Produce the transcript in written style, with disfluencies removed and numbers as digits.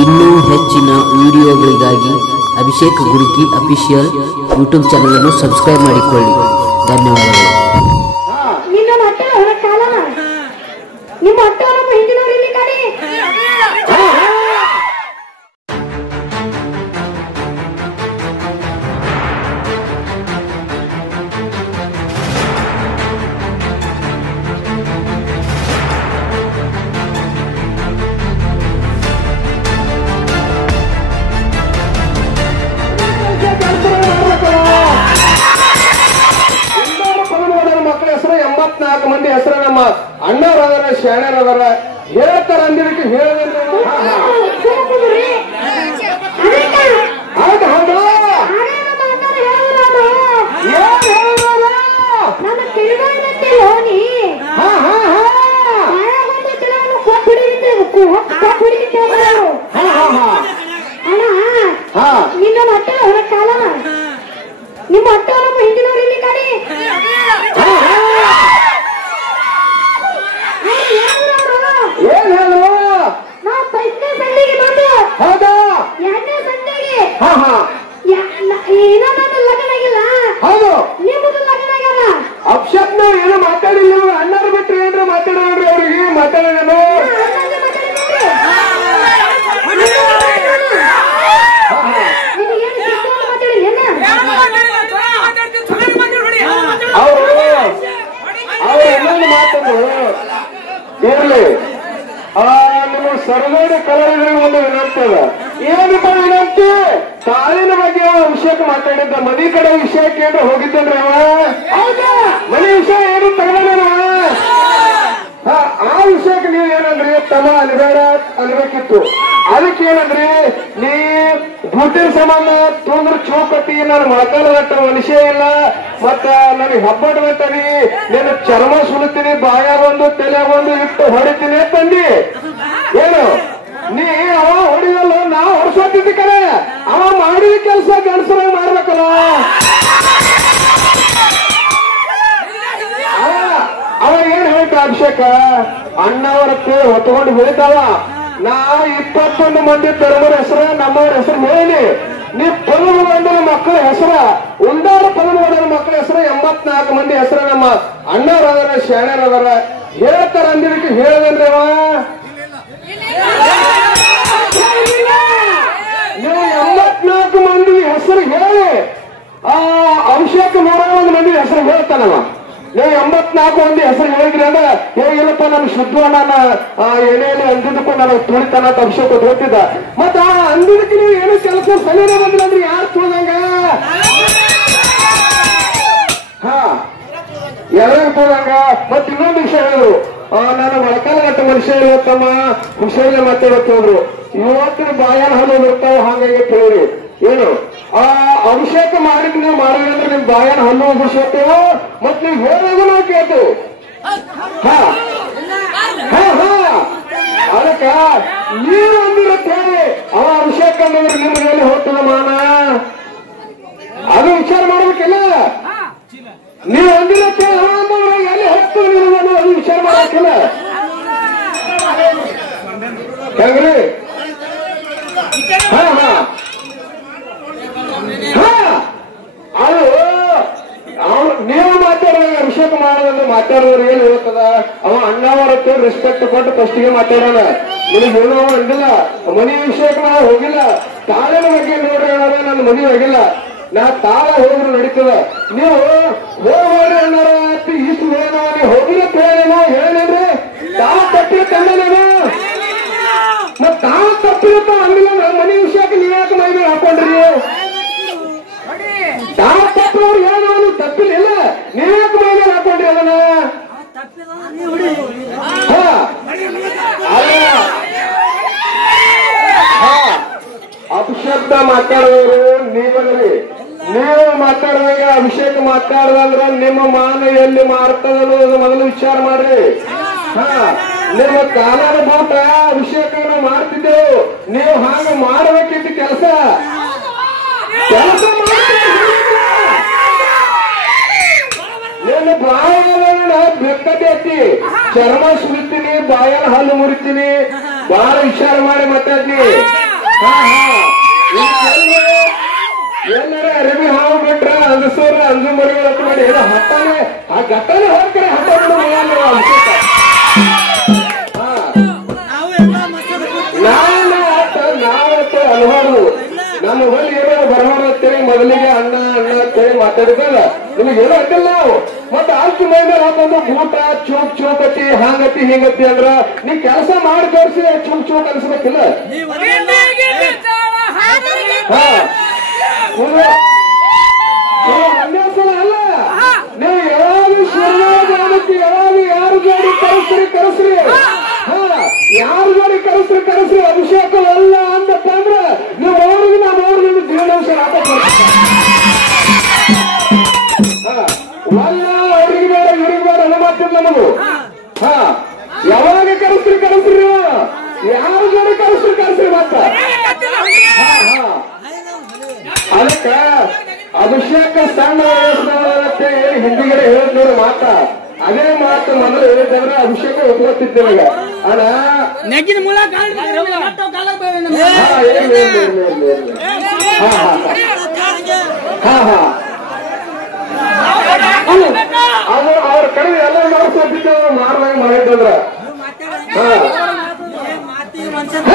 ಇನ್ನೂ ಹೆಚ್ಚಿನ ವಿಡಿಯೋಗಳಿಗಾಗಿ ಅಭಿಷೇಕ್ ಗುರುಕಿ ಅಫಿಷಿಯಲ್ ಯೂಟ್ಯೂಬ್ ಚಾನಲ್ ಅನ್ನು ಸಬ್ಸ್ಕ್ರೈಬ್ ಮಾಡಿಕೊಳ್ಳಿ. ಧನ್ಯವಾದಗಳು. ಮಂದಿ ಹೆಸರು ನಮ್ಮ ಅಣ್ಣವರದಾರ ಶಾಣ್ಯರದಾರ ಹೇಳ್ತಾರ ಅಂದಿರಕ್ಕೆ ಹೇಳದೇನ್ರಿ ನಿಮ್ಮ ಅಟ್ಟವರಮ್ಮ ಹಿಂದಿನವ್ರು ಇಲ್ಲಿ ಕಡೆ ಏನ್ ಹೇಳು ನಾ ಫಸ್ಟ್ನೇ ಸಂಡೆಗೆ ಬಂದು ಹೌದಾ ಎರಡನೇ ಸಂಡೆಗೆ ಏನೋ ನನ್ನ ಲಗ್ನ ಆಗಿಲ್ಲ. ಹೌದು ನಿಮ್ಮದು ಲಗ್ನ ಆಗ್ಯದ. ಅಪ್ಶಪ್ನ ಏನೋ ಮಾತಾಡಿಲ್ಲ ಅಣ್ಣರು ಬಿಟ್ರೆ ಏನ್ರ ಮಾತಾಡೋಣ್ರಿ ಅವ್ರಿಗೆ ಮಾತಾಡೋಣ ಅವ್ರು ಇನ್ನೊಂದು ಮಾತಂದ್ರು ಇರ್ಲಿ ನಿಮ್ಮ ಸರ್ವೇಡಿ ಕಲಾವಿದರಿಗೆ ಒಂದು ವಿನಂತಿ ಅದ. ಏನಪ್ಪ ವಿನಂತಿ? ತಾಳಿನ ಬಗ್ಗೆ ವಿಷಯ ಮಾತಾಡಿದ್ದ ಮನಿ ಕಡೆ ವಿಷಯ ಕೇಂದ್ರ ಹೋಗಿದ್ದೇನ್ರಿ ಅವ ಮನೆ ವಿಷಯ ಏನು ತಗೊಂಡ ಆ ವಿಷಯಕ್ಕೆ ನೀವು ಏನಂದ್ರಿ ತಮ್ಮ ಅನ್ಬೇಡ ಅನ್ಬೇಕಿತ್ತು. ಅದಕ್ಕೆ ಏನಂದ್ರಿ ನೀ ದುಡ್ಡಿನ ಸಂಬಂಧ ತೊಂದ್ರೆ ಚೌಕಟ್ಟಿ ನಾನು ಮೊಳಕಾಲದಟ್ಟ ಮನುಷ್ಯ ಇಲ್ಲ ಮತ್ತ ನನಗೆ ಹಬ್ಬಡ್ಬೇಕನಿ ನೀನು ಚರ್ಮ ಸುಲಿತೀನಿ ಬಾಯಾಗೊಂದು ತಲೆಗೊಂದು ಇಟ್ಟು ಹೊಡಿತೀನಿ ತಂದಿ ಏನು ನೀ ಅವ ಹೊಡಿಯಲ್ಲ ನಾವು ಹೊಡ್ಸೋತಿದ್ದಿ ಕರೆ ಅವ ಮಾಡಿದ ಕೆಲಸ ಗಣಸರಾಗ ಮಾಡ್ಬೇಕಲ್ಲ. ಅವ ಏನ್ ಹೇಳ್ತ ಅಭಿಷೇಕ ಅಣ್ಣವರಕ್ಕೆ ಹೊತ್ಕೊಂಡು ಹೇಳ್ತಾವ ನಾ 21 ಮಂದಿ ತರುವರ ಹೆಸರು ನಮ್ಮವ್ರ ಹೆಸರು ಹೇಳಿ ನೀ 13 ಮಂದಿ ಮಕ್ಕಳ ಹೆಸರ ಒಂದಾರ 13 ಮಕ್ಕಳ ಹೆಸರು 84 ಮಂದಿ ಹೆಸರು ನಮ್ಮ ಅಣ್ಣವರದಾರ ಶಾಣ್ಯರದಾರ ಹೇಳ್ತಾರ ಅಂದಿದ್ದಕ್ಕೆ ಹೇಳದೇನ್ರಿ ಅವ ನೀವು 84 ಮಂದಿ ಹೆಸರು ಹೇಳಿ ಅಭಿಷೇಕ 101 ಮಂದಿ ಹೆಸರು ಹೇಳ್ತಾನವ. ನೀವು 84 ಮಂದಿ ಹೆಸರು ಹೇಳಿದ್ರಿ ಅಂದ್ರೆ ಹೇಗಿಲ್ಲಪ್ಪ ನಾನು ಶುದ್ಧವನ್ನ ಏನೇನು ಅಂದಿದ್ದಕ್ಕೂ ನನಗೆ ತುಳಿತಾನ ಅಂತ ಅಭಿಷೇಕ ಗೊತ್ತಿದ್ದ. ಮತ್ತ ಅಂದಿದ್ದಕ್ಕೆ ನೀವು ಏನು ಕೆಲಸ ಸಲಹೆ ಬಂದ್ರೆ ಅಂದ್ರೆ ಯಾರು ತುಳಿದಂಗ ಯಾರು ತುಳಿದಂಗ. ಮತ್ ಇನ್ನೊಂದು ವಿಷಯ ಹೇಳಿದ್ರು ನಾನು ಮೊಳಕಾಲಗಟ್ಟ ಮನುಷ್ಯ ಇವತ್ತಮ್ಮ ಹುಷಾರಿಲ್ಲ ಮಾತಾಡಕ್ ಹೋದ್ರು ಇವತ್ತಿನ ಬಾಯಾನ ಹಲ್ಲು ಬರ್ತಾವ ಹಂಗಾಗಿ ಹೇಳಿ ಏನು ಅಭಿಷೇಕ ಮಾಡಿಕ್ ನೀವು ಮಾಡಿದ್ರೆ ನಿಮ್ ಬಾಯಾನ ಹಲ್ಲು ಉಗಿಸೋತೇವು ಮತ್ ನೀವ್ ಹೇಳೋದು ನಾವು ಕೇಳ್ತೇವೆ. ಅದಕ್ಕ ನೀವು ಅಂದಿರತ್ ಹೇಳಿ ಅವ ಅಭಿಷೇಕ ಅಂದ್ರೆ ನಿಮ್ಗೆ ಎಲ್ಲಿ ಹೋಗ್ತದ ಮಾನ ಅದು ವಿಚಾರ ಮಾಡ್ಬೇಕಿಲ್ಲ. ನೀವು ಅಂದಿರತ್ತೆ ಅವ ಅಂದ್ರೆ ಎಲ್ಲಿ ಹೋಗ್ತದೆ ನಿಮ್ಗೆ ಅದು ವಿಚಾರ ಮಾಡ್ಬೇಕಿಲ್ಲ ಹೆಂಗ್ರಿ? ಅದು ನೀವು ಮಾತಾಡುವಾಗ ಅಭಿಷೇಕ ಮಾಡೋದಂದ್ರೆ ಮಾತಾಡೋರು ಏನ್ ಹೇಳ್ತದ ಅವ ಅಣ್ಣವರಕ್ಕೆ ರೆಸ್ಪೆಕ್ಟ್ ಕೊಟ್ಟು ಫಸ್ಟಿಗೆ ಮಾತಾಡೋಣ. ನಿನಗೆ ಏನೋ ಅಂದಿಲ್ಲ ಮನಿ ವಿಷಯಕ್ಕೆ ನಾವು ಹೋಗಿಲ್ಲ ತಾಳಿನ ಬಗ್ಗೆ ನೋಡ್ರಿ ಅನ್ನೋದು ನನ್ನ ಮನಿ ಹೋಗಿಲ್ಲ ನಾ ತಾಳ ಹೋದ್ರು ನಡೀತದ. ನೀವು ಹೋಗ್ರಿ ಅನ್ನಾರ ಇಷ್ಟು ಏನೋ ನೀವು ಹೋಗಿಲ್ಲ ಹೇಳೇನೋ ಹೇಳೇನ್ರಿ ತಾಳ ತಪ್ಪಿರುತ್ತಂದೇನೇನು ಮತ್ ತಾಳ ತಪ್ಪಿರುತ್ತ ಅಂದಿಲ್ಲ ಮನಿ ವಿಷಯಕ್ಕೆ ನೀವ್ ಯಾಕೆ ಮೈ ಮೇಲೆ ಹಾಕೊಂಡ್ರಿ? ತಾಳ ತಪ್ಪವ್ರು ಏನೋ ತಪ್ಪಿಲ್ಲ ನೀವ್ ಯಾಕೆ ಮೈ ಮೇಲೆ ಹಾಕೊಂಡ್ರಿ ಅದನ್ನ? ಅಪಶಬ್ದ ಮಾತಾಡುವವರು ನೀವಲ್ಲಿ ನೀವು ಮಾತಾಡುವಾಗ ಅಭಿಷೇಕ ಮಾತಾಡ್ದಂದ್ರ ನಿಮ್ಮ ಮಾನ ಎಲ್ಲಿ ಮಾಡ್ತದ ಅನ್ನೋದು ಮೊದಲು ವಿಚಾರ ಮಾಡ್ರಿ. ನಿಮ್ಮ ಕಾಲದ ಬೂಟ ಅಭಿಷೇಕವನ್ನು ಮಾಡ್ತಿದ್ದೆವು ನೀವು ಹಾಗ ಮಾಡಬೇಕಿತ್ತು ಕೆಲಸ ನಿನ್ನ ಬಾಯಲ್ಲ ಬೆಕ್ಕತಿ ಚರ್ಮ ಸುಲಿತೀನಿ ಬಾಯಲ್ಲಿ ಹಲ್ಲು ಮುರಿತೀನಿ ಬಹಳ ವಿಚಾರ ಮಾಡಿ ಮಾತಾಡ್ತೀನಿ. ಎಲ್ಲರ ಅರಿವಿ ಹಾವು ಬಿಟ್ರ ಅಂಜಸೋರ ಅಂಜು ಮರಿಗಳು ಅಂತ ಮಾಡಿ ಏನೋ ಹತ್ತಾನೆ ಆ ಘಟ್ಟನೆ ಹೋಗ್ತಾರೆ ಹತ್ತ ನಾವತ್ತ ಅನ್ಬಾರ್ದು ನಮ್ಮ ಹೊಲಿ ಏನೋ ಬರಬಾರ್ದು ಅಂತೇಳಿ ಮೊದಲಿಗೆ ಅಣ್ಣ ಅಣ್ಣ ಅಂತೇಳಿ ಮಾತಾಡಿದಲ್ಲ ನಿಮಗೆ ಏನೋ ಅಂತಿಲ್ಲ ನಾವು ಮತ್ತೆ ಆಸ್ತಿ ಮೈಮೇಲೆ ಹಾಕೊಂಡು ಊಟ ಚೂಕ್ ಚೂಕತಿ ಹಾಂಗತಿ ಹಿಂಗತಿ ಅಂದ್ರ ನೀ ಕೆಲಸ ಮಾಡಿ ತೋರಿಸಿ ಚೂಕ್ ಚೂಕ್ ಅನ್ಸ್ಬೇಕಿಲ್ಲ ಒಂದೇ ಸಲ ಅಲ್ಲ ನೀವು ಯಾವಾಗ ಶಿವನಾಗಕ್ಕೆ ಯಾವಾಗ ಯಾರು ಜೋಡಿ ಕರೆಸ್ರಿ ಯಾರು ಜೋಡಿ ಕರೆಸ್ರಿ ಅಭಿಷೇಕ ಅಲ್ಲ ಅಂತಪ್ಪ ಅಂದ್ರ ನೀವು ಅವ್ರಿಗೆ ನಾವು ಅವ್ರಿಗೆ ಜೀವನಾಂಶ ಅಲ್ಲ ಅವ್ರಿಗೆ ಬೇಡ ಇವ್ರಿಗೆ ಬೇಡ ಅಲ್ಲ ಮಾತಿಲ್ಲ ನಮಗೂ ಯಾವಾಗ ಕರೆಸ್ರಿ ಯಾರು ಜೋಡಿ ಕರೆಸ್ರಿ ಮಾತ್ರ ಅದಕ್ಕ ಅಭಿಷೇಕ ಸಣ್ಣ ವಯಸ್ಸಿನವರಂತೆ ಹೇಳಿ ಹಿಂದಿಗಡೆ ಹೇಳಿದ್ರು ಮಾತ ಅದೇ ಮಾತು ಮೊದಲು ಹೇಳಿದ್ರೆ ಅಭಿಷೇಕ ಒಪ್ಕೊತಿದ್ದೇನೆ ಅಣ್ಣ ನೆಗ್ಗಿನ ಮೂಲ ಅವ್ರ ಕಡೆ ಎಲ್ಲ ಮಾಡಿಸ್ತಿದ್ದೇವೆ ಮಾಡ್ದಂಗೆ ಮಾಡಿದ್ದಂದ್ರ ಇದು ಚಿನ್ನ